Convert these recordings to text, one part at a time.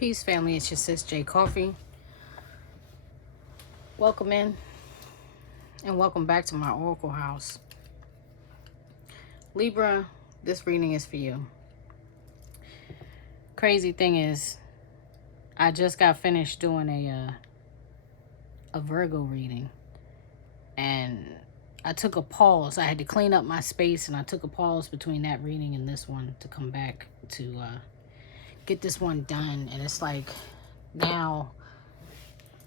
Peace, family. It's your sis, J.Coffee. Welcome in and welcome back to my Oracle house. Libra, this reading is for you. Crazy thing is, I just got finished doing a Virgo reading. And I took a pause. I had to clean up my space, and I took a pause between that reading and this one to come back to get this one done. And it's like, now,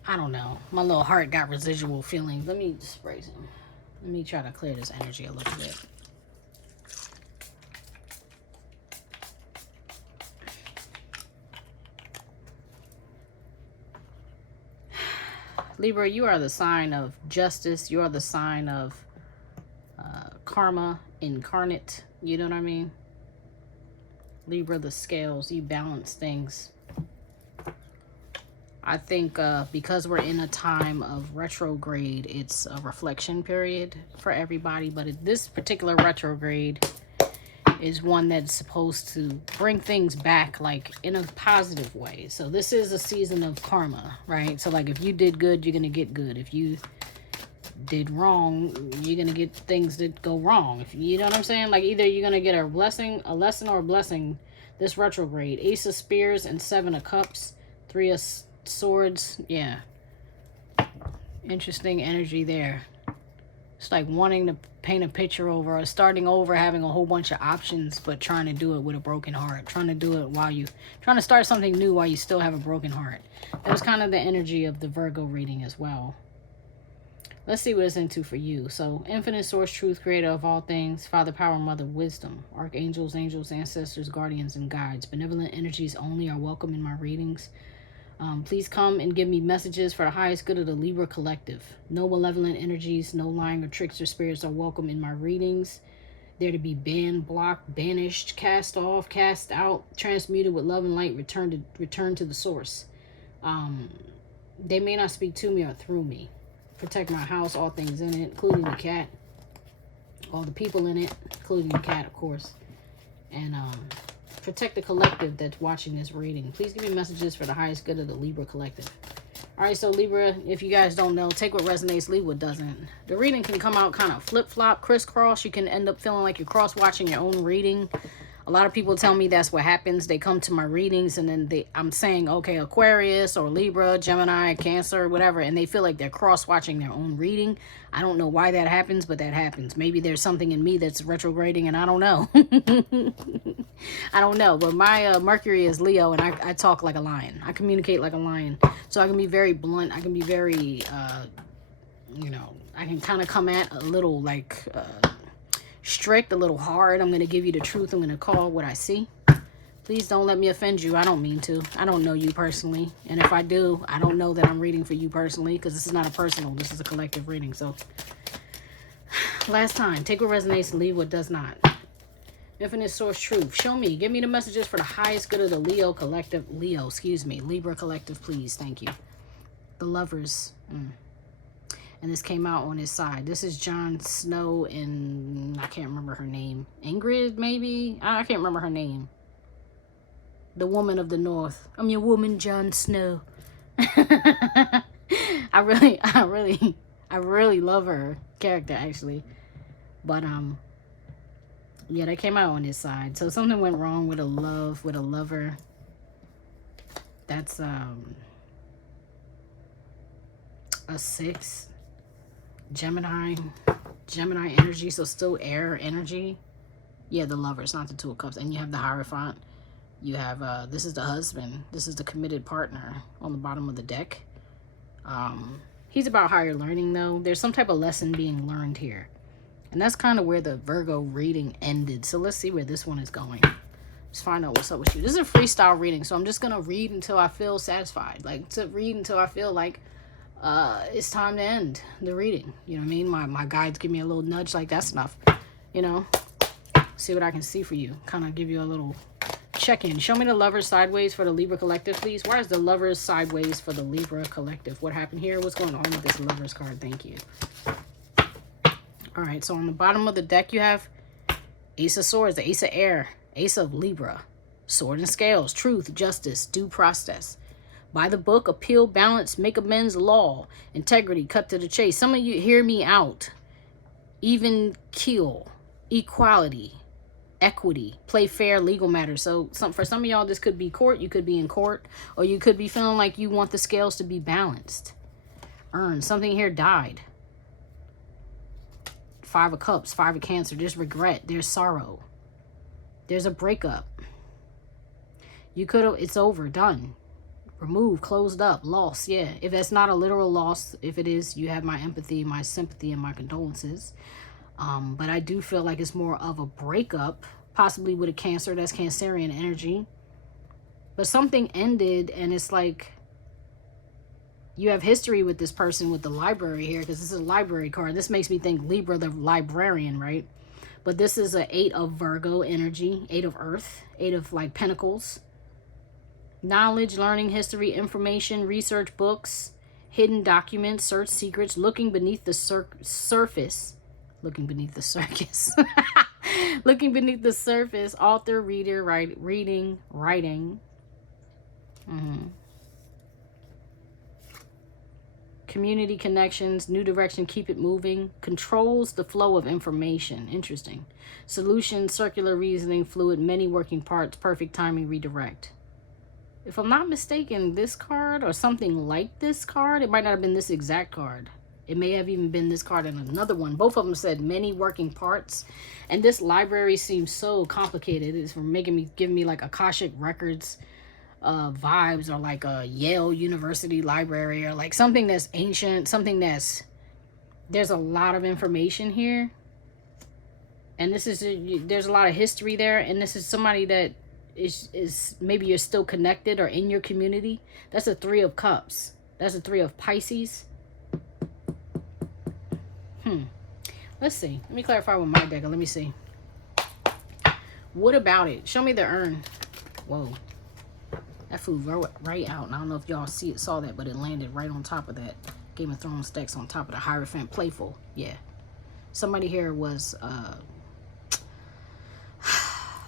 I don't know, my little heart got residual feelings. Let me spray some. Let me try to clear this energy a little bit. Libra, you are the sign of justice. You are the sign of karma incarnate. You know what I mean? Libra, the scales. You balance things. I think because we're in a time of retrograde, it's a reflection period for everybody. But this particular retrograde is one that's supposed to bring things back, like, in a positive way. So this is a season of karma, right? So, like, if you did good, you're going to get good. If you did wrong, you're going to get things that go wrong. If you know what I'm saying? Like, either you're going to get a blessing, a lesson, or a blessing this retrograde. Ace of Spears and Seven of Cups. Three of Swords. Yeah. Interesting energy there. It's like wanting to paint a picture over, or starting over, having a whole bunch of options, but trying to do it with a broken heart. Trying to do it while you, trying to start something new while you still have a broken heart. That was kind of the energy of the Virgo reading as well. Let's see what it's into for you. So, infinite source, truth, creator of all things, father, power, mother, wisdom, archangels, angels, ancestors, guardians, and guides. Benevolent energies only are welcome in my readings. Please come and give me messages for the highest good of the Libra collective. No malevolent energies, no lying or tricks or spirits are welcome in my readings. They're to be banned, blocked, banished, cast off, cast out, transmuted with love and light, return to the source. They may not speak to me or through me. Protect my house, all things in it, including the cat. All the people in it, including the cat, of course. And protect the collective that's watching this reading. Please give me messages for the highest good of the Libra collective. All right, so Libra, if you guys don't know, take what resonates, leave what doesn't. The reading can come out kind of flip-flop, crisscross. You can end up feeling like you're cross-watching your own reading. A lot of people tell me that's what happens. They come to my readings and then I'm saying, okay, Aquarius or Libra, Gemini, Cancer, whatever, and they feel like they're cross-watching their own reading. I don't know why that happens, but that happens. Maybe there's something in me that's retrograding and I don't know. I don't know, but my Mercury is Leo, and I talk like a lion. I communicate like a lion. So I can be very blunt. I can be very, you know, I can kind of come at a little like strict, a little hard. I'm going to give you the truth. I'm going to call what I see. Please don't let me offend you. I don't mean to. I don't know you personally. And if I do, I don't know that I'm reading for you personally, because this is not a personal. This is a collective reading. So last time, take what resonates and leave what does not. Infinite source truth. Show me. Give me the messages for the highest good of the Leo collective. Libra collective, please. Thank you. The Lovers. And this came out on his side. This is Jon Snow and I can't remember her name. Ingrid, maybe? I can't remember her name. The woman of the north. I'm your woman, Jon Snow. I really love her character, actually. But yeah, that came out on his side. So something went wrong with a lover. That's a 6. Gemini energy, so still air energy. Yeah, the Lovers, not the Two of Cups. And you have the Hierophant. You have this is the husband. This is the committed partner on the bottom of the deck. He's about higher learning, though. There's some type of lesson being learned here. And that's kind of where the Virgo reading ended. So let's see where this one is going. Let's find out what's up with you. This is a freestyle reading, so I'm just going to read until I feel satisfied. Like, to read until I feel like it's time to end the reading. You know what I mean? My guides give me a little nudge, like, that's enough. You know? See what I can see for you. Kind of give you a little check-in. Show me the Lovers sideways for the Libra collective, please. Why is the Lovers sideways for the Libra collective? What happened here? What's going on with this Lovers card? Thank you. All right, so on the bottom of the deck, you have Ace of Swords, the Ace of Air, Ace of Libra. Sword and scales, truth, justice, due process. By the book, appeal, balance, make amends, law, integrity, cut to the chase. Some of you hear me out. Even keel, equality, equity, play fair, legal matters. So for some of y'all, this could be court. You could be in court, or you could be feeling like you want the scales to be balanced. Earn. Something here died. 5 of Cups, 5 of Cancer. There's regret. There's sorrow. There's a breakup. You could have, it's over, done. Remove, closed up, lost. Yeah, if that's not a literal loss, if it is, you have my empathy, my sympathy, and my condolences. But I do feel like it's more of a breakup, possibly with a Cancer. That's Cancerian energy. But something ended, and it's like you have history with this person with the library here, because this is a library card. This makes me think Libra, the librarian, right? But this is an 8 of Virgo energy, 8 of Earth, 8 of like Pentacles. Knowledge, learning, history, information, research, books, hidden documents, search secrets, looking beneath the surface. Looking beneath the circus. Looking beneath the surface. Author, reader, reading, writing. Community connections, new direction, keep it moving. Controls the flow of information. Interesting. Solution, circular reasoning, fluid, many working parts, perfect timing, redirect. If I'm not mistaken, this card or something like this card, it might not have been this exact card. It may have even been this card and another one. Both of them said many working parts. And this library seems so complicated. It's giving me like Akashic Records vibes, or like a Yale University library, or like something that's ancient, something that's, there's a lot of information here. And this is, there's a lot of history there. And this is somebody that is maybe you're still connected or in your community. That's a 3 of Cups. That's a 3 of Pisces. Let's see. Let me clarify with my deck. Let me see. What about it? Show me the urn. Whoa. That flew right out. And I don't know if y'all saw that, but it landed right on top of that Game of Thrones decks, on top of the Hierophant. Playful. Yeah. Somebody here was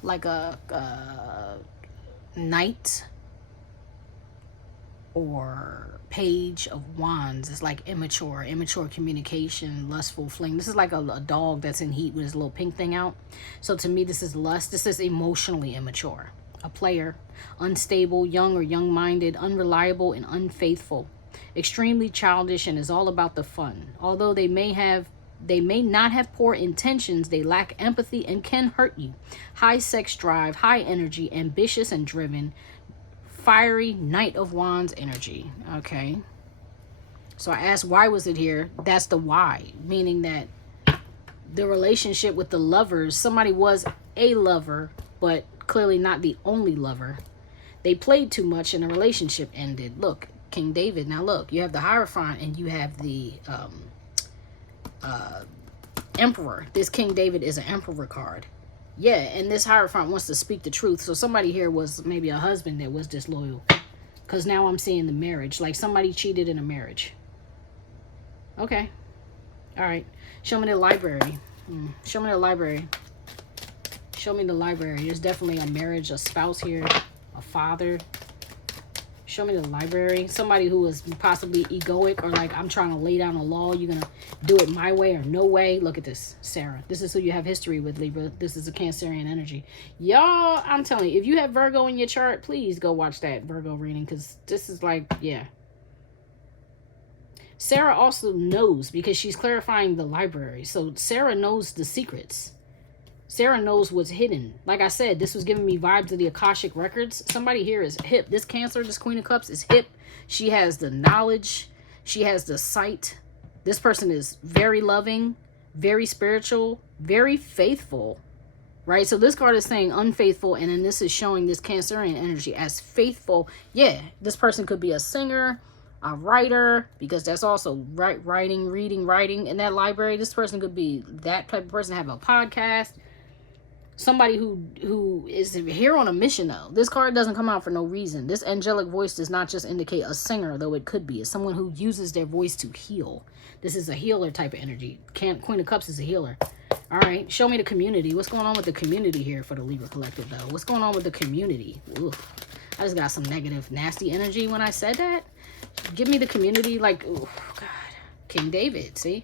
like a knight or Page of Wands. It's like immature communication, lustful fling. This is like a dog that's in heat with his little pink thing out. So to me, this is lust. This is emotionally immature. A player, unstable, young or young-minded, unreliable and unfaithful, extremely childish, and is all about the fun. Although they may not have poor intentions, they lack empathy and can hurt you. High sex drive, high energy, ambitious and driven, fiery, Knight of Wands energy. Okay. So I asked, why was it here? That's the why, meaning that the relationship with the lovers, somebody was a lover, but clearly not the only lover. They played too much and the relationship ended. Look, King David. Now look, you have the Hierophant and you have the Emperor. This King David is an Emperor card. Yeah, and this Hierophant wants to speak the truth. So somebody here was maybe a husband that was disloyal. Because now I'm seeing the marriage. Like somebody cheated in a marriage. Okay. All right. Show me the library. Show me the library. Show me the library. There's definitely a marriage, a spouse here, a father. Show me the library. Somebody who was possibly egoic, or like, I'm trying to lay down a law. You're going to do it my way or no way. Look at this, Sarah. This is who you have history with, Libra. This is a Cancerian energy. Y'all, I'm telling you, if you have Virgo in your chart, please go watch that Virgo reading, because this is like, yeah. Sarah also knows, because she's clarifying the library. So Sarah knows the secrets. Sarah knows what's hidden. Like I said, this was giving me vibes of the Akashic Records. Somebody here is hip. This Cancer, this Queen of Cups is hip. She has the knowledge. She has the sight. This person is very loving, very spiritual, very faithful, right? So this card is saying unfaithful, and then this is showing this Cancerian energy as faithful. Yeah, this person could be a singer, a writer, because that's also writing, reading, writing in that library. This person could be that type of person, have a podcast. Somebody who is here on a mission, though. This card doesn't come out for no reason. This angelic voice does not just indicate a singer, though it could be. It's someone who uses their voice to heal. This is a healer type of energy. Queen of Cups is a healer. All right, show me the community. What's going on with the community here for the Libra Collective, though? What's going on with the community? Oof. I just got some negative, nasty energy when I said that. Give me the community, like, oh, God. King David, see?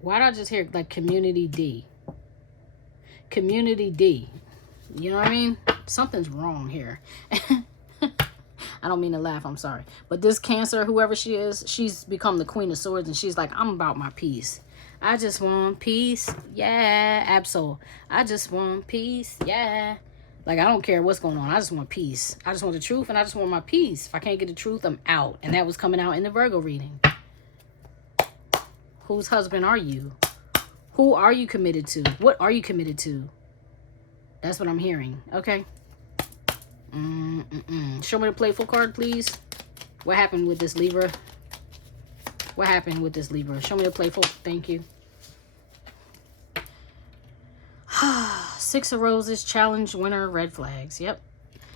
Why did I just hear, like, community D? Community D. You know what I mean? Something's wrong here. I don't mean to laugh, I'm sorry. But this Cancer, whoever she is, she's become the Queen of Swords, and she's like, I'm about my peace. I just want peace. Yeah, Absol. I just want peace. Yeah. Like, I don't care what's going on. I just want peace. I just want the truth, and I just want my peace. If I can't get the truth, I'm out. And that was coming out in the Virgo reading. Whose husband are you? Who are you committed to? What are you committed to? That's what I'm hearing. Okay. Show me the playful card, please. What happened with this Libra? What happened with this Libra? Show me the playful. Thank you. Six of Roses, challenge, winner, red flags. Yep.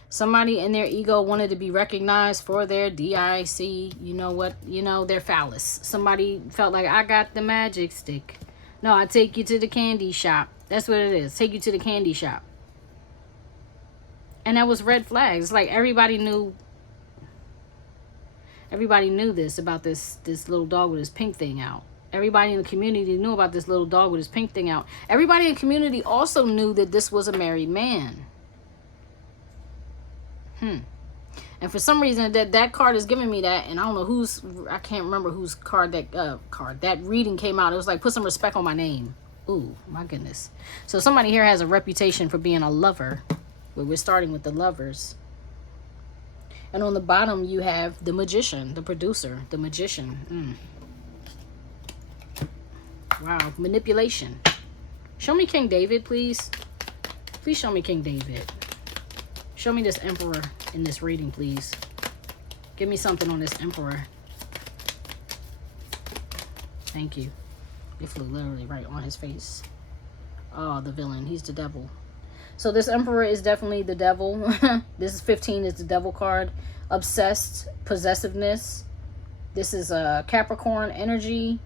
Somebody in their ego wanted to be recognized for their DIC. You know what? You know, their phallus. Somebody felt like, I got the magic stick. No, I take you to the candy shop. That's what it is. Take you to the candy shop. And that was red flags. Like, everybody knew this about this little dog with his pink thing out. Everybody in the community knew about this little dog with his pink thing out. Everybody in the community also knew that this was a married man. And for some reason that card is giving me that, and I don't know I can't remember whose card that reading came out. It was like, put some respect on my name. Ooh, my goodness. So somebody here has a reputation for being a lover. We're starting with the lovers. And on the bottom you have the magician, the producer, the magician. Wow, manipulation. Show me King David, please. Please show me King David. Show me this Emperor in this reading, please. Give me something on this Emperor. Thank you. It flew literally right on his face. Oh, the villain. He's the devil. So this Emperor is definitely the devil. This is 15 is the devil card. Obsessed, possessiveness. This is a Capricorn energy.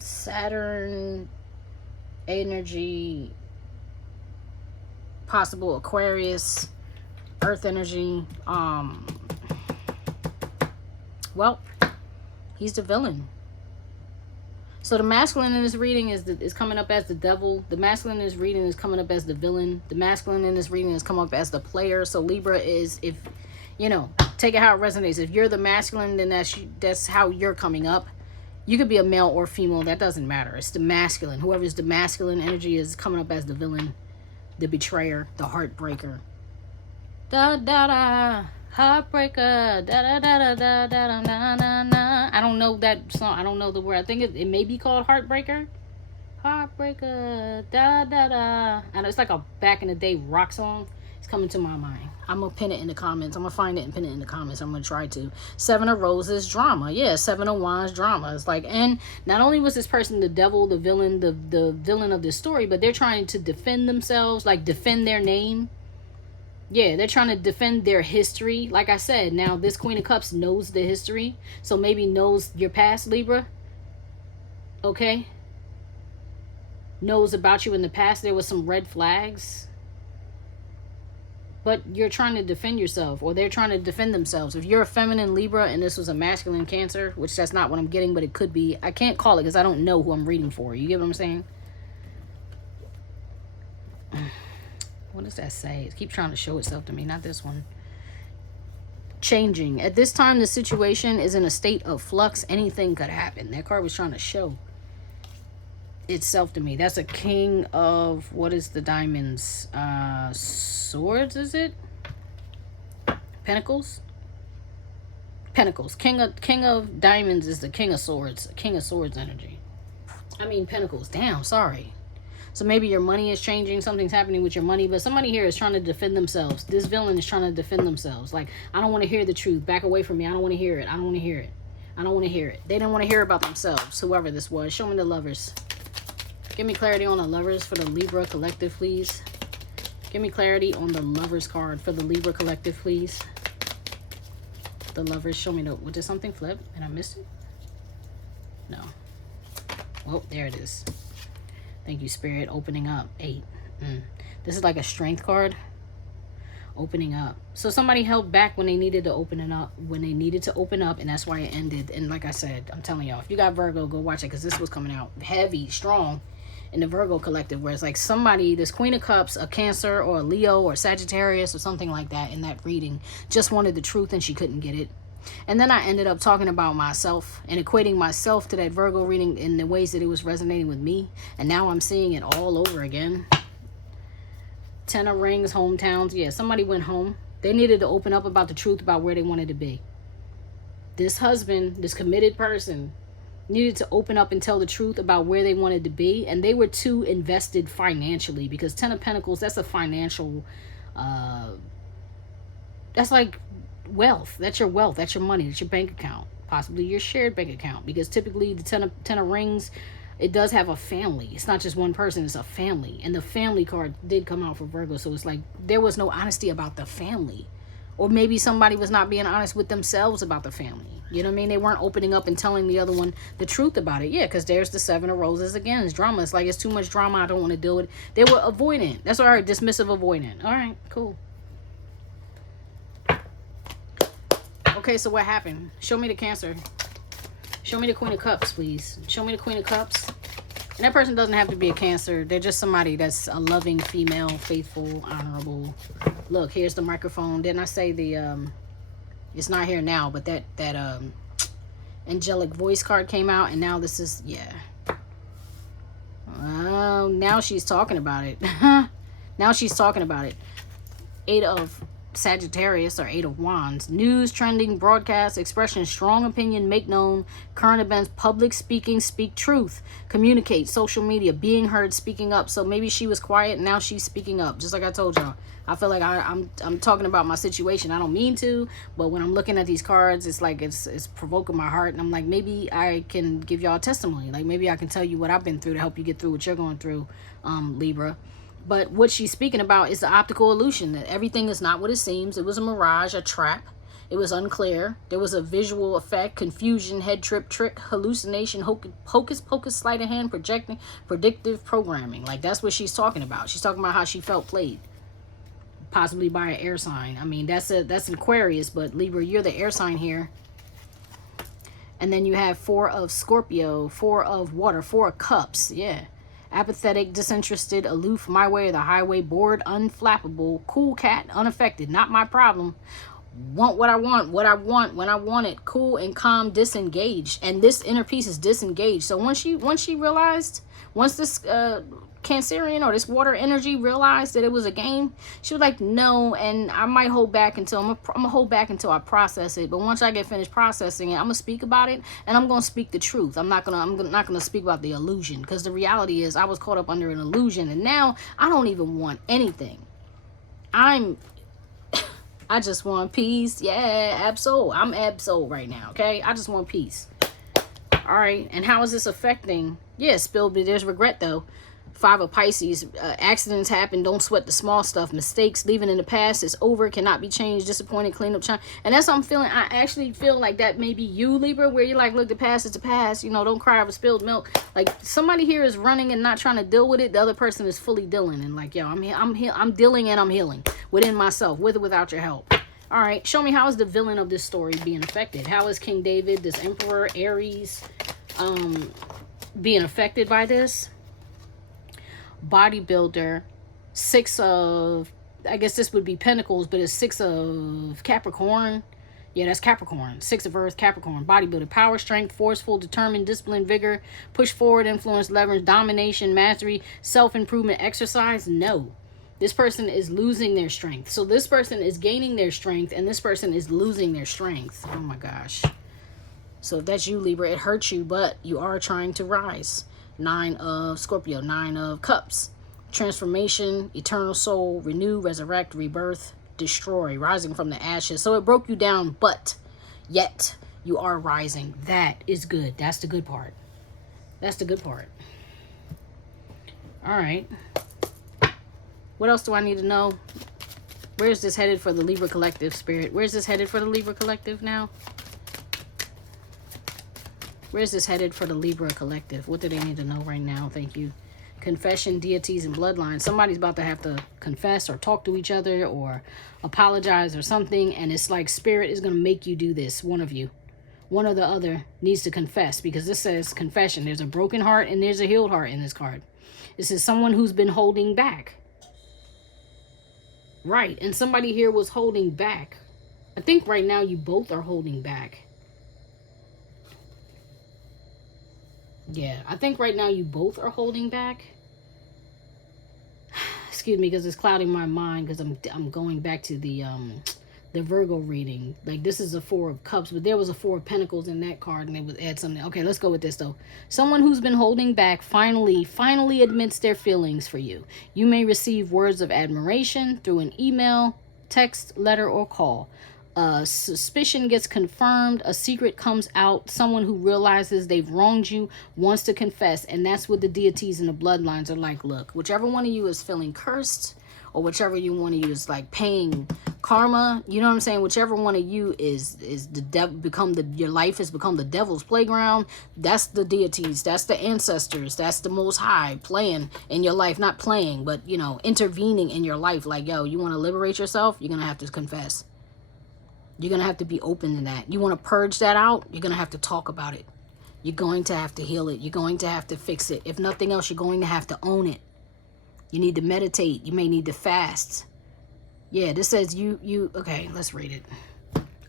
Saturn energy. Possible Aquarius, Earth energy. Well, he's the villain. So the masculine in this reading is coming up as the devil. The masculine in this reading is coming up as the villain. The masculine in this reading is coming up as the player. So Libra is, if you know, take it how it resonates. If you're the masculine, then that's how you're coming up. You could be a male or female. That doesn't matter. It's the masculine. Whoever's the masculine energy is coming up as the villain, the betrayer, the heartbreaker. Da da da, heartbreaker. Da da da da da da na na na. I don't know that song. I don't know the word. I think it may be called Heartbreaker. Heartbreaker. Da da da. And it's like a back in the day rock song. It's coming to my mind. I'm going to pin it in the comments. I'm going to find it and pin it in the comments. I'm going to try to. Seven of Roses, drama. Yeah, Seven of Wands, drama. It's like, and not only was this person the devil, the villain, the villain of this story, but they're trying to defend themselves, like defend their name. Yeah, they're trying to defend their history. Like I said, now this Queen of Cups knows the history. So maybe knows your past, Libra. Okay? Knows about you in the past. There was some red flags. But you're trying to defend yourself, or they're trying to defend themselves. If you're a feminine Libra and this was a masculine Cancer, which that's not what I'm getting, but it could be. I can't call it because I don't know who I'm reading for. You get what I'm saying? What does that say? It keeps trying to show itself to me. Not this one. Changing. At this time, the situation is in a state of flux. Anything could happen. That card was trying to show itself to me. That's a King of, what is the diamonds? Swords, is it? Pentacles? Pentacles. King of diamonds is the King of Swords. King of Swords energy. I mean Pentacles. Damn, sorry. So maybe your money is changing. Something's happening with your money. But somebody here is trying to defend themselves. This villain is trying to defend themselves. Like, I don't want to hear the truth. Back away from me. I don't want to hear it. I don't want to hear it. I don't want to hear it. They didn't want to hear about themselves. Whoever this was. Show me the Lovers. Give me clarity on the Lovers for the Libra collective, please. Give me clarity on the Lovers card for the Libra collective, please. The Lovers. Show me the... Did something flip and I missed it? No. Well, there it is. Thank you, Spirit. Opening up. 8. This is like a strength card. Opening up. So somebody held back when they needed to open it up. When they needed to open up, and that's why it ended. And like I said, I'm telling y'all, if you got Virgo, go watch it, because this was coming out heavy, strong in the Virgo collective, where it's like somebody, this Queen of Cups, a Cancer or a Leo or Sagittarius or something like that in that reading, just wanted the truth and she couldn't get it. And then I ended up talking about myself and equating myself to that Virgo reading in the ways that it was resonating with me. And now I'm seeing it all over again. 10 of Rings, hometowns. Yeah, somebody went home. They needed to open up about the truth about where they wanted to be. This husband, this committed person, needed to open up and tell the truth about where they wanted to be. And they were too invested financially, because 10 of Pentacles, that's a financial... that's like... wealth. That's your wealth. That's your money. That's your bank account. Possibly your shared bank account, because typically the 10 of Rings, it does have a family. It's not just one person, it's a family. And the family card did come out for Virgo. So it's like there was no honesty about the family. Or maybe somebody was not being honest with themselves about the family. You know what I mean? They weren't opening up and telling the other one the truth about it. Yeah, because there's the 7 of Roses again. It's drama. It's like, it's too much drama. I don't want to deal with it. They were avoidant. That's what I heard. Dismissive avoidant. All right, cool. Okay, so what happened? Show me the Cancer. Show me the Queen of Cups, please. Show me the Queen of Cups. And that person doesn't have to be a Cancer. They're just somebody that's a loving female, faithful, honorable. Look, here's the microphone. Didn't I say the it's not here now, but that angelic voice card came out, and now this is, yeah. Oh, now she's talking about it. Now she's talking about it. 8 of Sagittarius, or 8 of Wands. News, trending, broadcast, expression, strong opinion, make known, current events, public speaking, speak truth, communicate, social media, being heard, speaking up. So maybe she was quiet, now she's speaking up. Just like I told y'all, I feel like I'm talking about my situation. I don't mean to, but when I'm looking at these cards, it's like it's provoking my heart, and I'm like, maybe I can give y'all a testimony. Like, maybe I can tell you what I've been through to help you get through what you're going through, Libra. But what she's speaking about is the optical illusion, that everything is not what it seems. It was a mirage, a trap. It was unclear. There was a visual effect, confusion, head trip, trick, hallucination, hocus pocus, sleight of hand, projecting, predictive programming. Like, that's what she's talking about. She's talking about how she felt played, possibly by an air sign. I mean, that's an Aquarius, but Libra, you're the air sign here. And then you have 4 of Scorpio, 4 of water, 4 of cups. Yeah. Apathetic, disinterested, aloof, my way or the highway, bored, unflappable, cool cat, unaffected, not my problem. Want what I want, when I want it, cool and calm, disengaged. And this inner piece is disengaged. So once she realized, once this Cancerian or this water energy realized that it was a game, she was like, no, and I might hold back until I'm gonna hold back until I process it. But once I get finished processing it, I'm gonna speak about it, and I'm gonna speak the truth. I'm not gonna speak about the illusion, because the reality is I was caught up under an illusion, and now I don't even want anything. I just want peace. Yeah, Absol. I'm Absol right now, okay? I just want peace. All right, and how is this affecting? Yeah, spilled, but there's regret though. 5 of Pisces, accidents happen, don't sweat the small stuff, mistakes, leaving in the past, it's over, cannot be changed, disappointed, clean up, and that's what I'm feeling. I actually feel like that may be you, Libra, where you're like, look, the past is the past, you know, don't cry over spilled milk. Like, somebody here is running and not trying to deal with it, the other person is fully dealing, and like, yo, I'm dealing and I'm healing within myself, with or without your help. All right, show me, how is the villain of this story being affected? How is King David, this Emperor, Aries, being affected by this? Bodybuilder, 6 of, I guess this would be Pentacles, but it's 6 of Capricorn. Yeah, that's Capricorn. 6 of Earth, Capricorn. Bodybuilder, power, strength, forceful, determined, discipline, vigor, push forward, influence, leverage, domination, mastery, self-improvement, exercise. No, this person is losing their strength. So this person is gaining their strength, and this person is losing their strength. Oh my gosh. So if that's you, Libra, it hurts you, but you are trying to rise. 9 of Scorpio, 9 of Cups. Transformation, eternal soul, renew, resurrect, rebirth, destroy, rising from the ashes. So it broke you down, but yet you are rising. That is good. That's the good part. That's the good part. All right. What else do I need to know? Where's this headed for the Libra Collective, Spirit? Where's this headed for the Libra Collective now? Where's this headed for the Libra Collective? What do they need to know right now? Thank you. Confession, deities, and bloodlines. Somebody's about to have to confess or talk to each other or apologize or something. And it's like Spirit is going to make you do this. One of you. One or the other needs to confess. Because this says confession. There's a broken heart and there's a healed heart in this card. This is someone who's been holding back. Right. And somebody here was holding back. I think right now you both are holding back. Yeah, I think right now you both are holding back. Excuse me, because it's clouding my mind because I'm going back to the Virgo reading. Like, this is a 4 of Cups, but there was a 4 of Pentacles in that card, and it would add something. Okay, let's go with this though. Someone who's been holding back finally admits their feelings for you. You may receive words of admiration through an email, text, letter, or call. Suspicion gets confirmed, a secret comes out, someone who realizes they've wronged you wants to confess, and that's what the deities and the bloodlines are like. Look, whichever one of you is feeling cursed, or whichever you want to use like paying karma, you know what I'm saying, whichever one of you is the devil, your life has become the devil's playground, that's the deities, that's the ancestors, that's the Most High playing in your life, not playing, but you know, intervening in your life. Like, yo, you want to liberate yourself, you're gonna have to confess. You're going to have to be open to that. You want to purge that out, you're going to have to talk about it. You're going to have to heal it. You're going to have to fix it. If nothing else, you're going to have to own it. You need to meditate. You may need to fast. Yeah, this says okay, let's read it.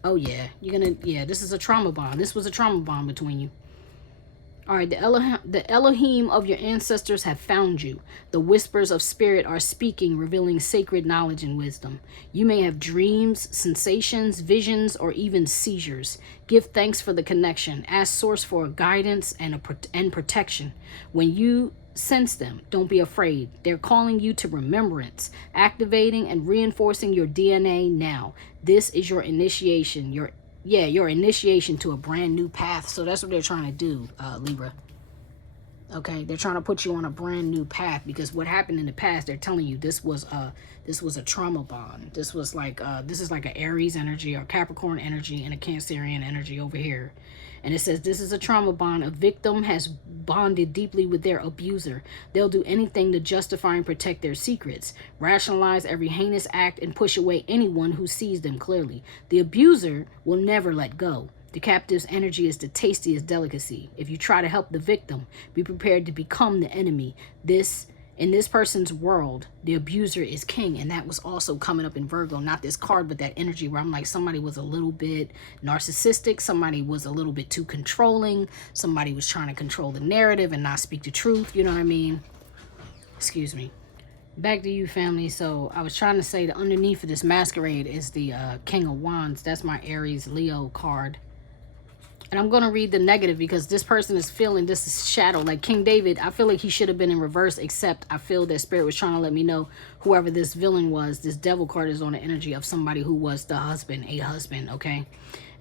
Oh, yeah. This is a trauma bond. This was a trauma bond between you. All right, the Elohim of your ancestors have found you. The whispers of spirit are speaking, revealing sacred knowledge and wisdom. You may have dreams, sensations, visions, or even seizures. Give thanks for the connection. Ask Source for guidance and protection. When you sense them, don't be afraid. They're calling you to remembrance, activating and reinforcing your DNA now. This is your initiation, your initiation to a brand new path. So that's what they're trying to do, Libra. Okay, they're trying to put you on a brand new path because what happened in the past, they're telling you this was a trauma bond. This was like this is like an Aries energy or Capricorn energy and a Cancerian energy over here. And it says this is a trauma bond. A victim has bonded deeply with their abuser. They'll do anything to justify and protect their secrets, rationalize every heinous act, and push away anyone who sees them clearly. The abuser will never let go. The captive's energy is the tastiest delicacy. If you try to help the victim, be prepared to become the enemy. In this person's world, the abuser is king. And that was also coming up in Virgo. Not this card, but that energy where I'm like, somebody was a little bit narcissistic. Somebody was a little bit too controlling. Somebody was trying to control the narrative and not speak the truth. You know what I mean? Excuse me. Back to you, family. So I was trying to say that underneath of this masquerade is the King of Wands. That's my Aries Leo card. And I'm going to read the negative because this person is feeling this is shadow. Like King David, I feel like he should have been in reverse, except I feel that Spirit was trying to let me know whoever this villain was, this devil card is on the energy of somebody who was the husband, a husband, okay?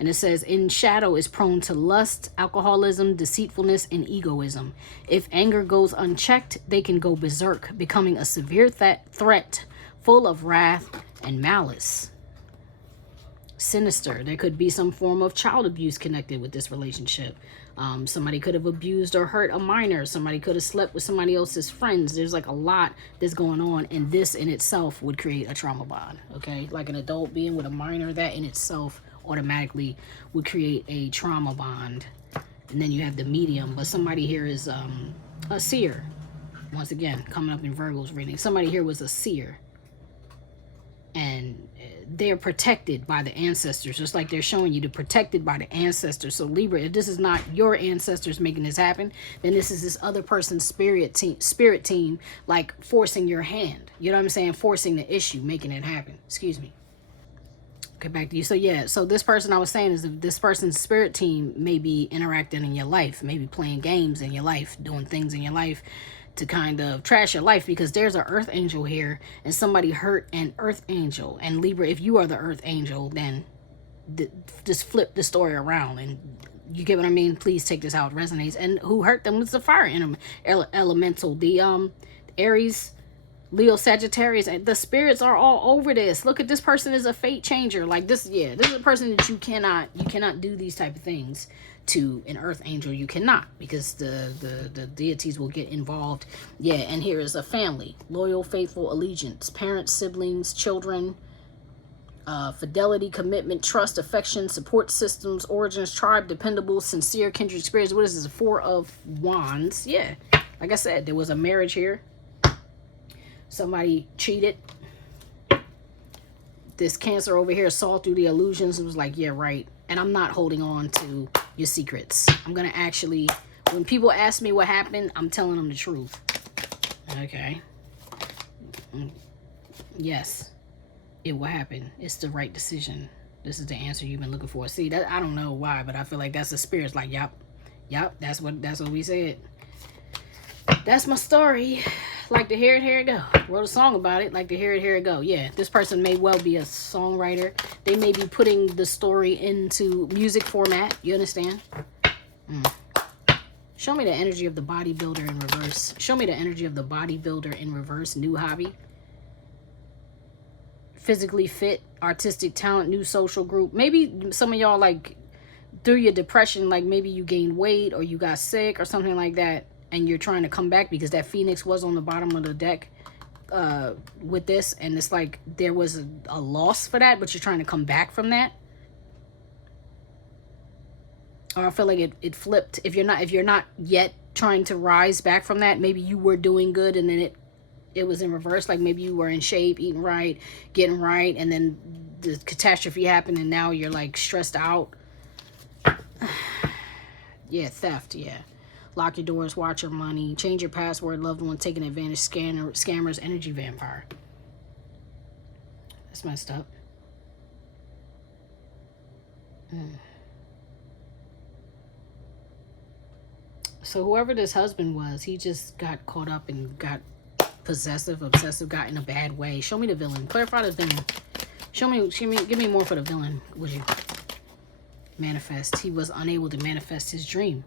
And it says, in shadow is prone to lust, alcoholism, deceitfulness, and egoism. If anger goes unchecked, they can go berserk, becoming a severe threat full of wrath and malice. Sinister. There could be some form of child abuse connected with this relationship. Somebody could have abused or hurt a minor. Somebody could have slept with somebody else's friends. There's like a lot that's going on, and this in itself would create a trauma bond. Okay, like an adult being with a minor, that in itself automatically would create a trauma bond. And then you have the medium, but somebody here is a seer. Once again, coming up in Virgo's reading, somebody here was a seer. And they're protected by the ancestors, just like they're showing you, they're protected by the ancestors. So Libra, if this is not your ancestors making this happen, then this is this other person's spirit team, like forcing your hand. You know what I'm saying? Forcing the issue, making it happen. Excuse me. Okay, back to you. So yeah, so this person I was saying is this person's spirit team may be interacting in your life, maybe playing games in your life, doing things in your life to kind of trash your life, because there's an earth angel here and somebody hurt an earth angel. And Libra, if you are the earth angel, then just flip the story around, and you get what I mean. Please take this how it resonates. And who hurt them was the fire elemental, the Aries, Leo, Sagittarius, and the spirits are all over this. Look at this person is a fate changer. Like this, yeah, this is a person that you cannot do these type of things to an earth angel. You cannot, because the deities will get involved. Yeah, and here is a family: loyal, faithful, allegiance, parents, siblings, children, fidelity, commitment, trust, affection, support systems, origins, tribe, dependable, sincere, kindred spirits. What is this? 4 of Wands. Yeah, like I said, there was a marriage here. Somebody cheated. This Cancer over here saw through the illusions and was like, yeah, right. And I'm not holding on to your secrets. I'm going to actually, when people ask me what happened, I'm telling them the truth. Okay. Yes, it will happen. It's the right decision. This is the answer you've been looking for. See, that I don't know why, but I feel like that's the spirit's like, yep, that's what we said. That's my story. Like to hear it, here it go. Wrote a song about it. Like to hear it, here it go. Yeah, this person may well be a songwriter. They may be putting the story into music format. You understand? Show me the energy of the bodybuilder in reverse. Show me the energy of the bodybuilder in reverse. New hobby. Physically fit, artistic talent, new social group. Maybe some of y'all, like, through your depression, like maybe you gained weight or you got sick or something like that, and you're trying to come back because that Phoenix was on the bottom of the deck with this, and it's like there was a loss for that, but you're trying to come back from that. Or I feel like it flipped. If you're not yet trying to rise back from that, maybe you were doing good and then it was in reverse. Like maybe you were in shape, eating right, getting right, and then the catastrophe happened and now you're like stressed out. Yeah, theft, yeah. Lock your doors, watch your money, change your password, loved one taking advantage, scammers, energy vampire. That's messed up. So whoever this husband was, he just got caught up and got possessive, obsessive, got in a bad way. Show me the villain. Clarify the villain. Give me more for the villain, would you? Manifest. He was unable to manifest his dream.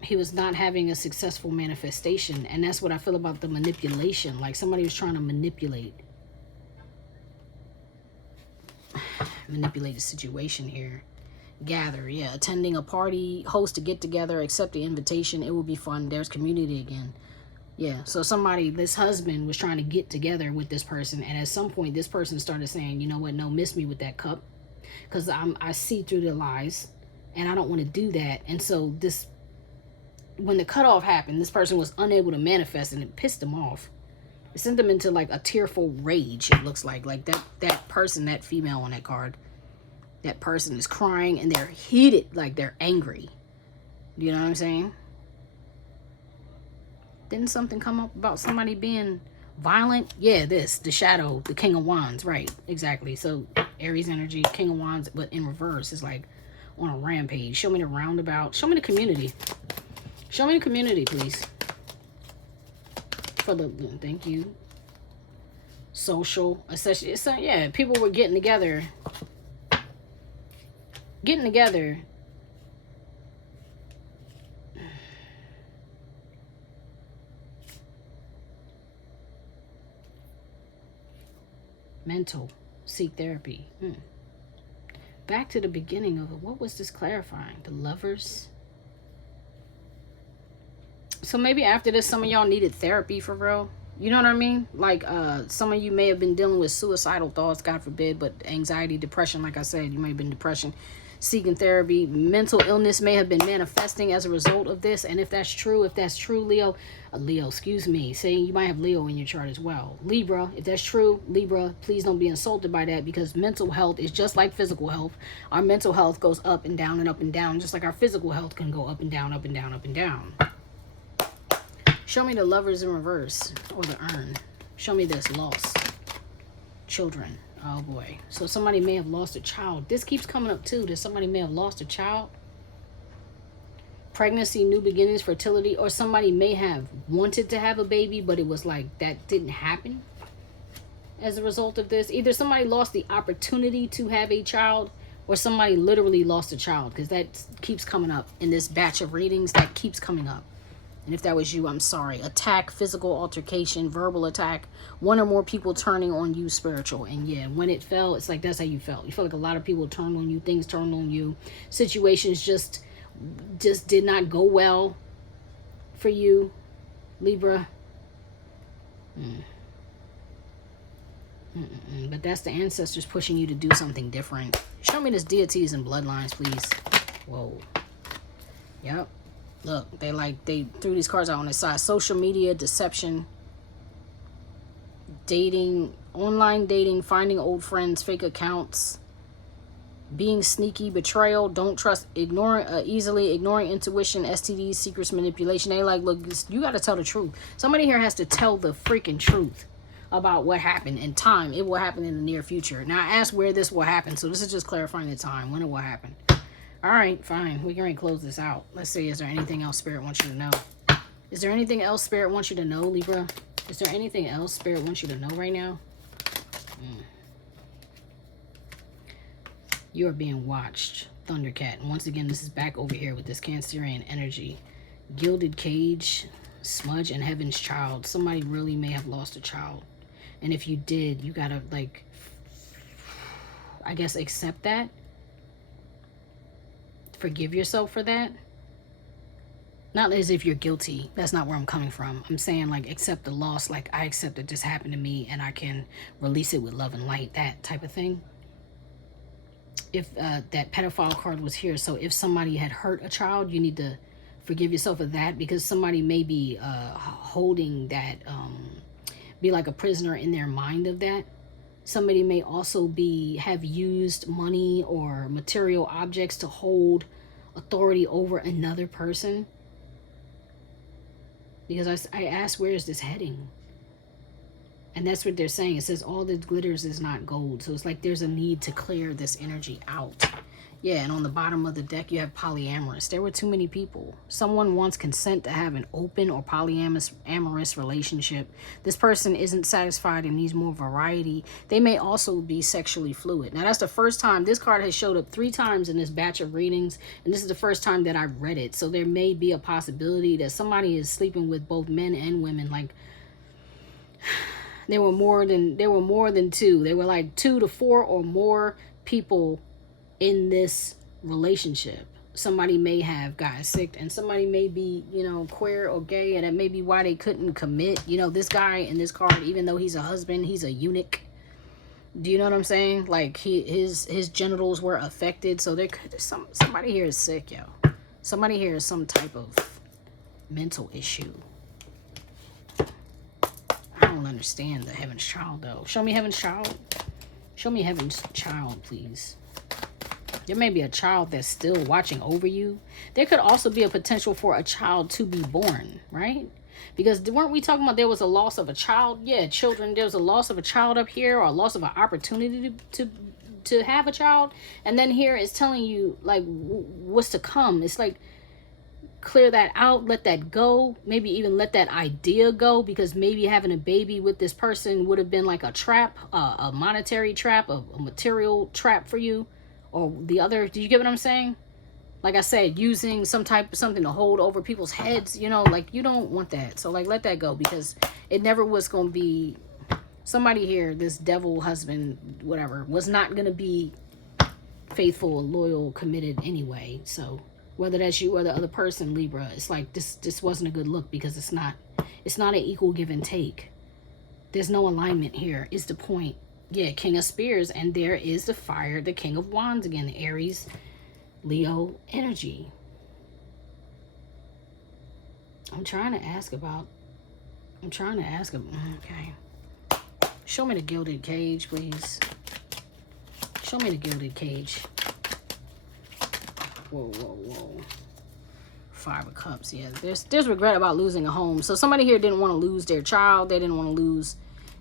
He was not having a successful manifestation, and that's what I feel about the manipulation. Like somebody was trying to manipulate the situation here. Gather, yeah. Attending a party, host a get-together, accept the invitation. It will be fun. There's community again. Yeah, so this husband was trying to get together with this person, and at some point this person started saying, you know what, no, miss me with that cup, because I see through the lies and I don't want to do that. And so when the cutoff happened, this person was unable to manifest, and it pissed him off. It sent them into like a tearful rage. It looks like that person, that female on that card, that person is crying and they're heated, like they're angry. You know what I'm saying? Didn't something come up about somebody being violent? Yeah, the shadow, the King of Wands, right? Exactly. So Aries energy, King of Wands, but in reverse, is like on a rampage. Show me the roundabout. Show me the community. Show me the community, please. Thank you. Social, essentially. So yeah, people were getting together. Mental, seek therapy. Back to the beginning of it. What was this clarifying? The lovers. So maybe after this, some of y'all needed therapy for real. You know what I mean? Like some of you may have been dealing with suicidal thoughts, God forbid, but anxiety, depression, like I said, you may have been depression, seeking therapy. Mental illness may have been manifesting as a result of this. And if that's true, Leo, excuse me, saying you might have Leo in your chart as well. Libra, if that's true, Libra, please don't be insulted by that, because mental health is just like physical health. Our mental health goes up and down and up and down, just like our physical health can go up and down, up and down, up and down. Show me the lovers in reverse, or the urn. Show me this, lost. children. Oh boy. So somebody may have lost a child. This keeps coming up too, that somebody may have lost a child. Pregnancy, new beginnings, fertility, or somebody may have wanted to have a baby, but it was like that didn't happen as a result of this. Either somebody lost the opportunity to have a child, or somebody literally lost a child, because that keeps coming up in this batch of readings. That keeps coming up. And if that was you, I'm sorry. Attack, physical altercation, verbal attack, one or more people turning on you, spiritual. And yeah, when it fell, it's like that's how you felt. You felt like a lot of people turned on you, things turned on you, situations just did not go well for you, Libra. But that's the ancestors pushing you to do something different. Show me this deities and bloodlines, please. Whoa. Yep. Look, they threw these cards out on the side. Social media, deception, dating, online dating, finding old friends, fake accounts, being sneaky, betrayal, don't trust, easily ignoring intuition, STDs, secrets, manipulation. They like, look, you got to tell the truth. Somebody here has to tell the freaking truth about what happened in time. It will happen in the near future. Now I asked where this will happen, so this is just clarifying the time when it will happen. All right, fine. We can already close this out. Let's see. Is there anything else Spirit wants you to know? Is there anything else Spirit wants you to know, Libra? Is there anything else Spirit wants you to know right now? You are being watched, Thundercat. And once again, this is back over here with this Cancerian energy. Gilded Cage, Smudge, and Heaven's Child. Somebody really may have lost a child. And if you did, you gotta, like, I guess, accept that. Forgive yourself for that. Not as if you're guilty. That's not where I'm coming from. I'm saying, like, accept the loss. Like, I accept that this happened to me and I can release it with love and light. That type of thing. If that pedophile card was here. So if somebody had hurt a child, you need to forgive yourself of that, because somebody may be holding that, be like a prisoner in their mind of that. Somebody may also have used money or material objects to hold authority over another person. Because I asked, where is this heading? And that's what they're saying. It says all that glitters is not gold. So it's like there's a need to clear this energy out. Yeah, and on the bottom of the deck, you have polyamorous. There were too many people. Someone wants consent to have an open or polyamorous relationship. This person isn't satisfied and needs more variety. They may also be sexually fluid. Now, that's the first time. This card has showed up 3 times in this batch of readings, and this is the first time that I've read it. So there may be a possibility that somebody is sleeping with both men and women. Like, there were more than 2. There were like 2 to 4 or more people in this relationship. Somebody may have gotten sick, and somebody may be, you know, queer or gay, and that may be why they couldn't commit. You know, this guy in this card, even though he's a husband, he's a eunuch. Do you know what I'm saying? Like, his genitals were affected. So somebody here is sick, yo. Somebody here is some type of mental issue. I don't understand the Heaven's Child, though. Show me Heaven's Child. Show me Heaven's Child, please. There may be a child that's still watching over you. There could also be a potential for a child to be born, right? Because weren't we talking about there was a loss of a child? Yeah, children, there was a loss of a child up here, or a loss of an opportunity to have a child. And then here it's telling you, like, what's to come. It's like, clear that out, let that go, maybe even let that idea go, because maybe having a baby with this person would have been like a trap, a monetary trap, a material trap for you, or the other. Do you get what I'm saying? Like I said, using something to hold over people's heads, you know, like, you don't want that. So, like, let that go, because it never was going to be. Somebody here, this devil husband, whatever, was not going to be faithful, loyal, committed anyway. So whether that's you or the other person, Libra, it's like this wasn't a good look, because it's not an equal give and take. There's no alignment here, is the point. Yeah, King of Spears, and there is the fire, the King of Wands again, the Aries, Leo energy. I'm trying to ask about, okay. Show me the Gilded Cage, please. Show me the Gilded Cage. Whoa, whoa, whoa. 5 of Cups. Yeah, there's regret about losing a home. So somebody here didn't want to lose their child. They didn't want to lose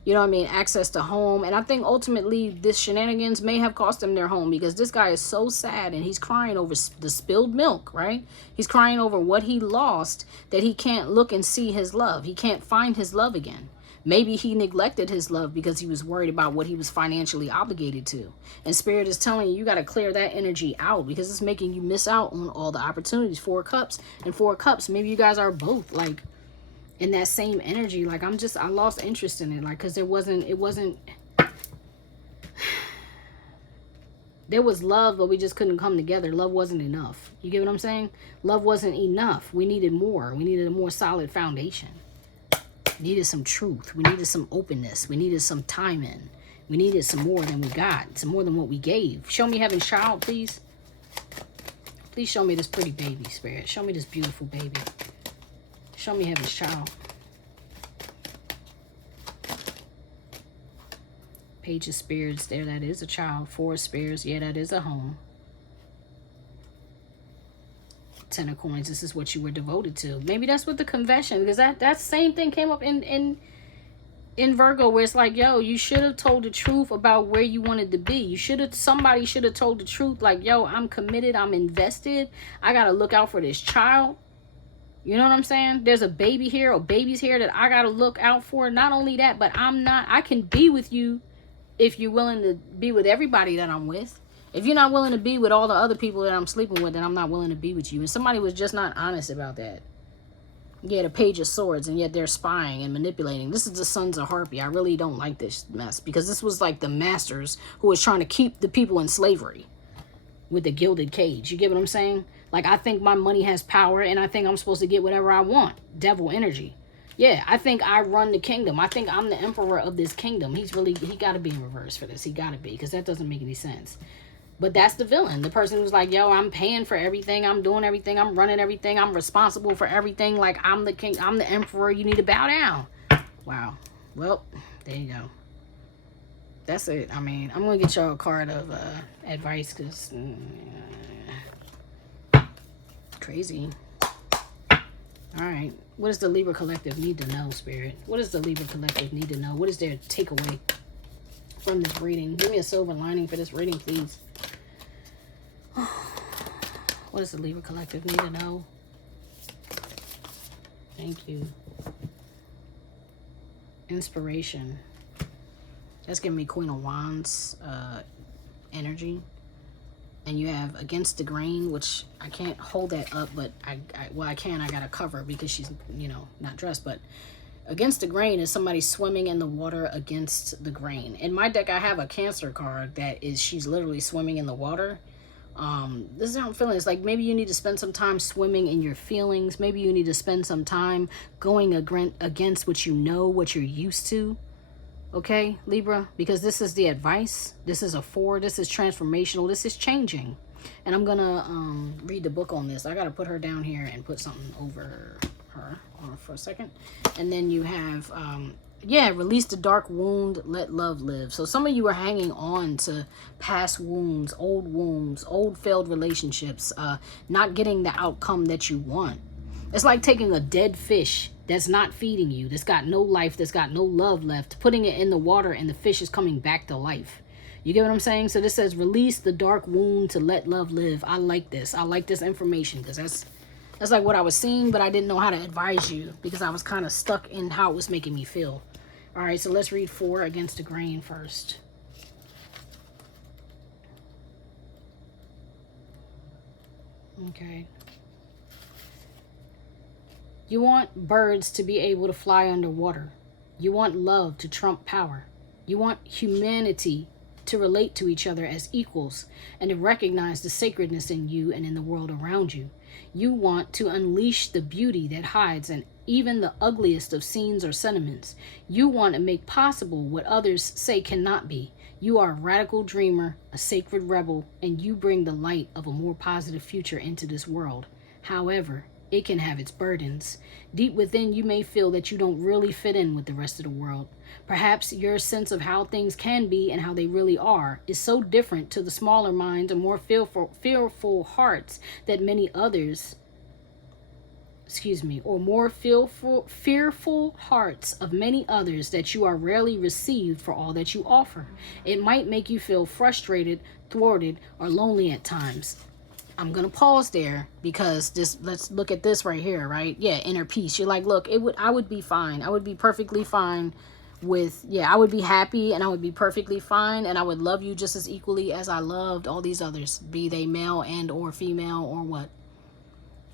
You know what I mean? Access to home. And I think ultimately this shenanigans may have cost him their home, because this guy is so sad and he's crying over the spilled milk, right? He's crying over what he lost, that he can't look and see his love. He can't find his love again. Maybe he neglected his love because he was worried about what he was financially obligated to. And Spirit is telling you, you got to clear that energy out, because it's making you miss out on all the opportunities. 4 of Cups and 4 of Cups. Maybe you guys are both like in that same energy. Like, I lost interest in it. Like, because there was love, but we just couldn't come together. Love wasn't enough. You get what I'm saying? Love wasn't enough. We needed more. We needed a more solid foundation. We needed some truth. We needed some openness. We needed some time in. We needed some more than we got. Some more than what we gave. Show me Heaven's Child, please. Please show me this pretty baby, Spirit. Show me this beautiful baby. Show me Heaven's Child. Page of Spirits, there, that is a child. 4 of Spirits, yeah, that is a home. 10 of Coins, this is what you were devoted to. Maybe that's what the confession, because that same thing came up in Virgo, where it's like, yo, you should have told the truth about where you wanted to be. Somebody should have told the truth, like, yo, I'm committed, I'm invested, I gotta look out for this child. You know what I'm saying? There's a baby here or babies here that I gotta look out for. Not only that, but I can be with you if you're willing to be with everybody that I'm with. If you're not willing to be with all the other people that I'm sleeping with, then I'm not willing to be with you. And somebody was just not honest about that. Yeah, the Page of Swords, and yet they're spying and manipulating. This is the Sons of Harpy. I really don't like this mess, because this was like the masters who was trying to keep the people in slavery with the gilded cage. You get what I'm saying? Like, I think my money has power, and I think I'm supposed to get whatever I want. Devil energy. Yeah, I think I run the kingdom. I think I'm the emperor of this kingdom. He got to be in reverse for this. He got to be, because that doesn't make any sense. But that's the villain. The person who's like, yo, I'm paying for everything. I'm doing everything. I'm running everything. I'm responsible for everything. Like, I'm the king. I'm the emperor. You need to bow down. Wow. Well, there you go. That's it. I mean, I'm going to get y'all a card of advice, because crazy. All right. What does the Libra Collective need to know, Spirit? What does the Libra Collective need to know? What is their takeaway from this reading? Give me a silver lining for this reading, please. What does the Libra Collective need to know? Thank you. Inspiration. That's giving me Queen of Wands energy. And you have Against the Grain, which I can't hold that up, but I can. I got to cover because she's, you know, not dressed. But Against the Grain is somebody swimming in the water against the grain. In my deck, I have a Cancer card that is, she's literally swimming in the water. This is how I'm feeling. It's like maybe you need to spend some time swimming in your feelings. Maybe you need to spend some time going against what you know, what you're used to. Okay, Libra, because this is the advice. This is a 4. This is transformational. This is changing. And I'm gonna read the book on this. I gotta put her down here and put something over her for a second. And then you have yeah, release the dark wound, let love live. So some of you are hanging on to past wounds, old failed relationships, not getting the outcome that you want. It's like taking a dead fish that's not feeding you, that's got no life, that's got no love left, putting it in the water, and the fish is coming back to life. You get what I'm saying? So this says, release the dark wound to let love live. I like this. I like this information, because that's like what I was seeing, but I didn't know how to advise you because I was kind of stuck in how it was making me feel. All right, so let's read 4 Against the Grain first. Okay. You want birds to be able to fly underwater. You want love to trump power. You want humanity to relate to each other as equals and to recognize the sacredness in you and in the world around you. You want to unleash the beauty that hides in even the ugliest of scenes or sentiments. You want to make possible what others say cannot be. You are a radical dreamer, a sacred rebel, and you bring the light of a more positive future into this world. However, it can have its burdens. Deep within, you may feel that you don't really fit in with the rest of the world. Perhaps your sense of how things can be and how they really are is so different to the smaller minds and more fearful hearts that many others or more fearful hearts of many others that you are rarely received for all that you offer. It might make you feel frustrated, thwarted, or lonely at times. I'm going to pause there because let's look at this right here, right? Yeah, inner peace. You're like, look, I would be fine. I would be perfectly fine with, I would be happy and I would be perfectly fine and I would love you just as equally as I loved all these others, be they male and or female or what.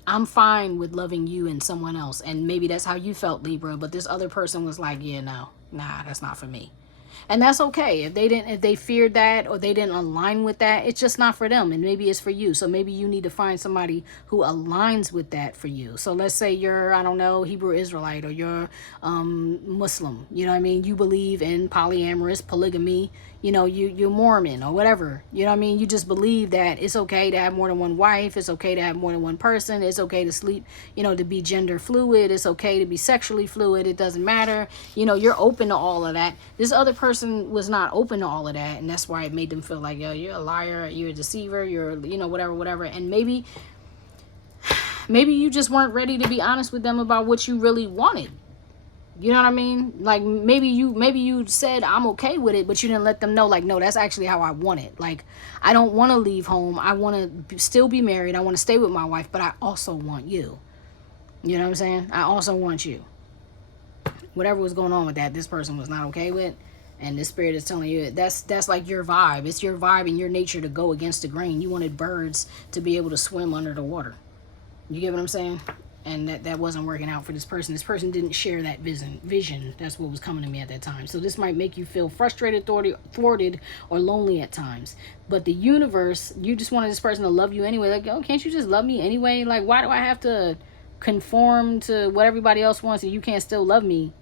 I'm fine with loving you and someone else. And maybe that's how you felt, Libra, but this other person was like, yeah, no, nah, that's not for me. And that's okay. If they feared that or they didn't align with that, it's just not for them. And maybe it's for you. So maybe you need to find somebody who aligns with that for you. So let's say you're, I don't know, Hebrew Israelite, or you're Muslim. You know what I mean? You believe in polyamorous polygamy. You know, you're Mormon or whatever. You know what I mean? You just believe that it's okay to have more than one wife. It's okay to have more than one person. It's okay to sleep, you know, to be gender fluid. It's okay to be sexually fluid. It doesn't matter. You know, you're open to all of that. This other person was not open to all of that. And that's why it made them feel like, yo, you're a liar. You're a deceiver. You're, you know, whatever. And maybe you just weren't ready to be honest with them about what you really wanted. You know what I mean? Like maybe you said I'm okay with it, but you didn't let them know, like, no, that's actually how I want it. Like, I don't want to leave home. I want to still be married. I want to stay with my wife, but I also want you. You know what I'm saying? I also want you. Whatever was going on with that, this person was not okay with. And this spirit is telling you that's like your vibe. It's your vibe and your nature to go against the grain. You wanted birds to be able to swim under the water. You get what I'm saying? And that wasn't working out for this person. This person didn't share that vision. That's what was coming to me at that time. So this might make you feel frustrated, thwarted, or lonely at times. But the universe, you just wanted this person to love you anyway. Like, oh, can't you just love me anyway? Like, why do I have to conform to what everybody else wants and you can't still love me?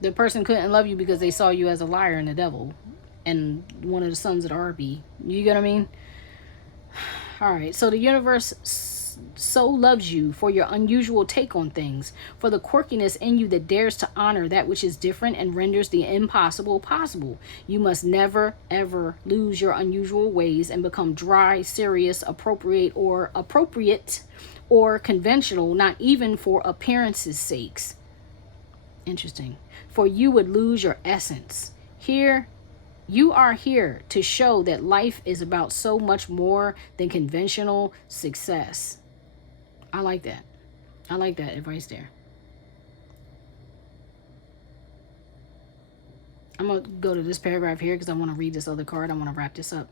The person couldn't love you because they saw you as a liar and a devil and one of the sons of the RP. You get what I mean? All right. So the universe so loves you for your unusual take on things, for the quirkiness in you that dares to honor that which is different and renders the impossible possible. You must never, ever lose your unusual ways and become dry, serious, appropriate or conventional, not even for appearances' sakes. Interesting. For you would lose your essence. You are here to show that life is about so much more than conventional success. I like that. I like that advice there. I'm going to go to this paragraph here because I want to read this other card. I want to wrap this up.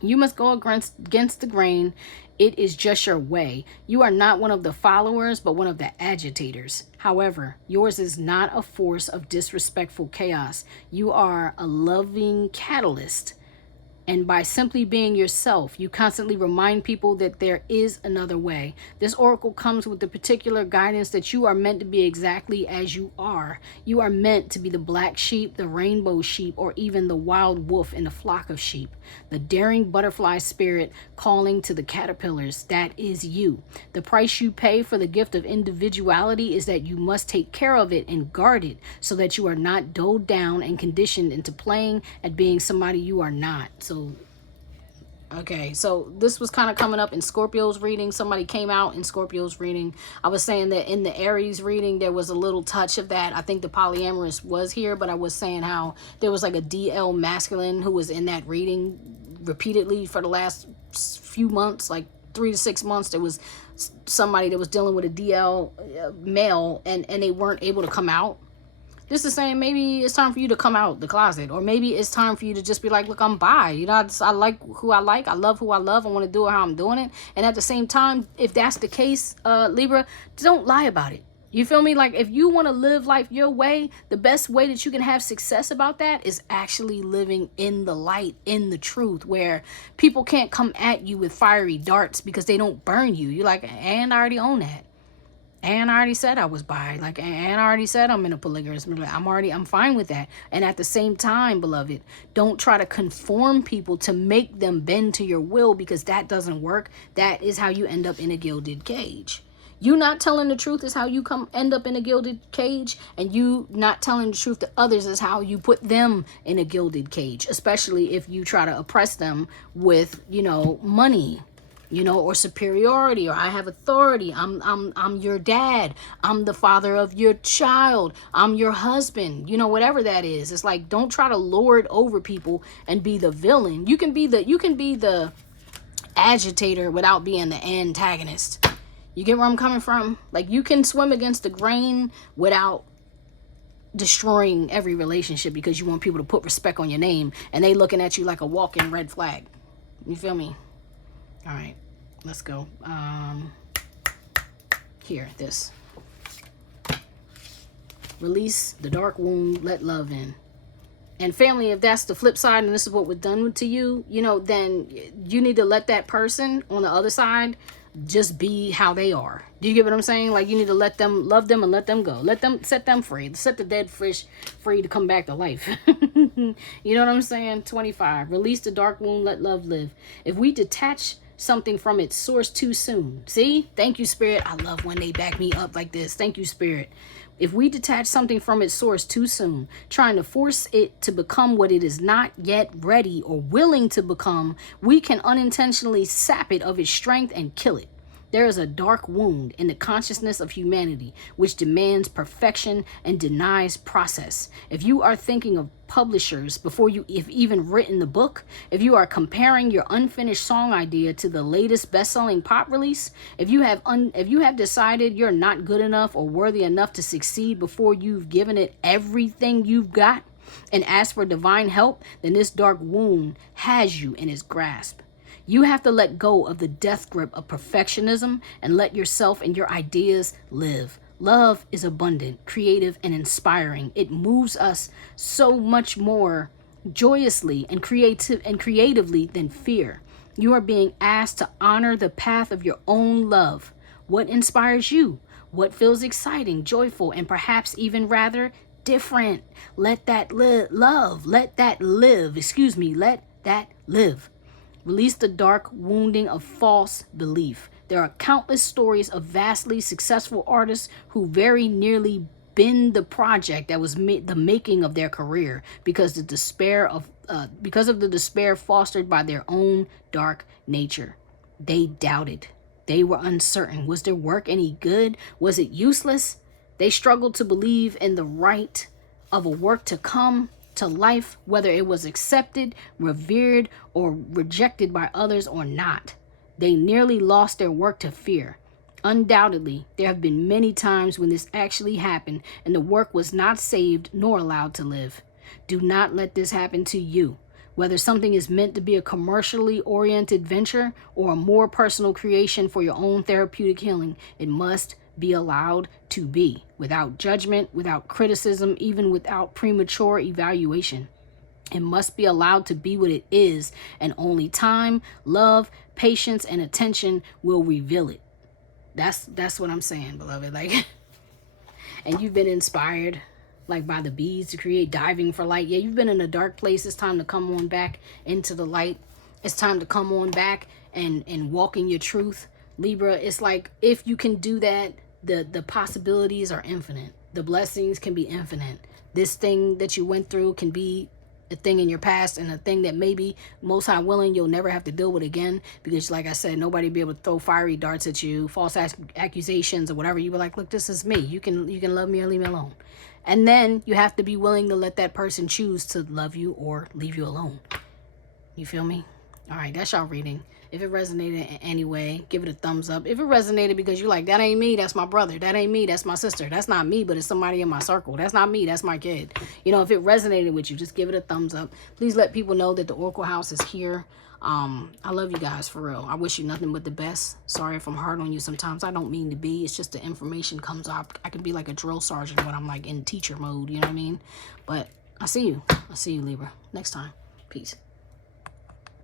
You must go against the grain. It is just your way. You are not one of the followers, but one of the agitators. However, yours is not a force of disrespectful chaos. You are a loving catalyst. And by simply being yourself, you constantly remind people that there is another way. This oracle comes with the particular guidance that you are meant to be exactly as you are. You are meant to be the black sheep, the rainbow sheep, or even the wild wolf in a flock of sheep. The daring butterfly spirit calling to the caterpillars. That is you. The price you pay for the gift of individuality is that you must take care of it and guard it so that you are not dulled down and conditioned into playing at being somebody you are not. Okay, so this was kind of coming up in Scorpio's reading. Somebody came out in Scorpio's reading. I was saying that in the Aries reading, there was a little touch of that. I think the polyamorous was here, but I was saying how there was like a DL masculine who was in that reading repeatedly for the last few months, like 3 to 6 months. There was somebody that was dealing with a DL male and they weren't able to come out. This is saying maybe it's time for you to come out the closet, or maybe it's time for you to just be like, look, I'm bi. You know, I like who I like. I love who I love. I want to do it how I'm doing it. And at the same time, if that's the case, Libra, don't lie about it. You feel me? Like, if you want to live life your way, the best way that you can have success about that is actually living in the light, in the truth, where people can't come at you with fiery darts because they don't burn you. You're like, and I already own that. And I already said I was bi. Like, and I already said I'm in a polygamous. I'm fine with that. And at the same time, beloved, don't try to conform people to make them bend to your will, because that doesn't work. That is how you end up in a gilded cage. You not telling the truth is how you end up in a gilded cage, and you not telling the truth to others is how you put them in a gilded cage, especially if you try to oppress them with, you know, money. you know, or superiority, or I have authority. I'm your dad. I'm the father of your child. I'm your husband. You know, whatever that is. It's like, don't try to lord over people and be the villain. You can be the agitator without being the antagonist. You get where I'm coming from? Like, you can swim against the grain without destroying every relationship because you want people to put respect on your name and they looking at you like a walking red flag. You feel me? All right, let's go. Here, this. Release the dark wound, let love in. And family, if that's the flip side and this is what was done to you, you know, then you need to let that person on the other side just be how they are. Do you get what I'm saying? Like, you need to let them, love them, and let them go. Let them, set them free. Set the dead fish free to come back to life. You know what I'm saying? 25. Release the dark wound, let love live. If we detach something from its source too soon. See? Thank you, Spirit. I love when they back me up like this. Thank you, Spirit. If we detach something from its source too soon, trying to force it to become what it is not yet ready or willing to become, we can unintentionally sap it of its strength and kill it. There is a dark wound in the consciousness of humanity which demands perfection and denies process. If you are thinking of publishers before you have even written the book, if you are comparing your unfinished song idea to the latest best-selling pop release, if you have decided you're not good enough or worthy enough to succeed before you've given it everything you've got and asked for divine help, then this dark wound has you in its grasp. You have to let go of the death grip of perfectionism and let yourself and your ideas live. Love is abundant, creative, and inspiring. It moves us so much more joyously and creatively than fear. You are being asked to honor the path of your own love. What inspires you? What feels exciting, joyful, and perhaps even rather different? Let that live. Let that live. Let that live. Release the dark wounding of false belief. There are countless stories of vastly successful artists who very nearly bend the project that was the making of their career because of the despair fostered by their own dark nature. They doubted. They were uncertain. Was their work any good? Was it useless? They struggled to believe in the right of a work to come to life, whether it was accepted, revered, or rejected by others or not. They nearly lost their work to fear. Undoubtedly, there have been many times when this actually happened and the work was not saved nor allowed to live. Do not let this happen to you. Whether something is meant to be a commercially oriented venture or a more personal creation for your own therapeutic healing, it must be allowed to be, without judgment, without criticism, even without premature evaluation. It must be allowed to be what it is, and only time, love, patience, and attention will reveal it. That's what I'm saying, beloved. Like, and you've been inspired, like, by the bees to create Diving for Light. Yeah, you've been in a dark place. It's time to come on back into the light. It's time to come on back and walk in your truth. Libra, it's like, if you can do that, the possibilities are infinite. The blessings can be infinite. This thing that you went through can be a thing in your past and a thing that maybe, most high willing, you'll never have to deal with again, because like I said, nobody will be able to throw fiery darts at you, false accusations or whatever. You were like, look, this is me. You can love me or leave me alone. And then you have to be willing to let that person choose to love you or leave you alone. You feel me? All right, that's y'all reading. If it resonated in any way, give it a thumbs up. If it resonated because you're like, that ain't me, that's my brother. That ain't me, that's my sister. That's not me, but it's somebody in my circle. That's not me, that's my kid. You know, if it resonated with you, just give it a thumbs up. Please let people know that the Oracle House is here. I love you guys, for real. I wish you nothing but the best. Sorry if I'm hard on you sometimes. I don't mean to be. It's just the information comes up. I can be like a drill sergeant when I'm like in teacher mode, you know what I mean? But I see you. I see you, Libra. Next time. Peace.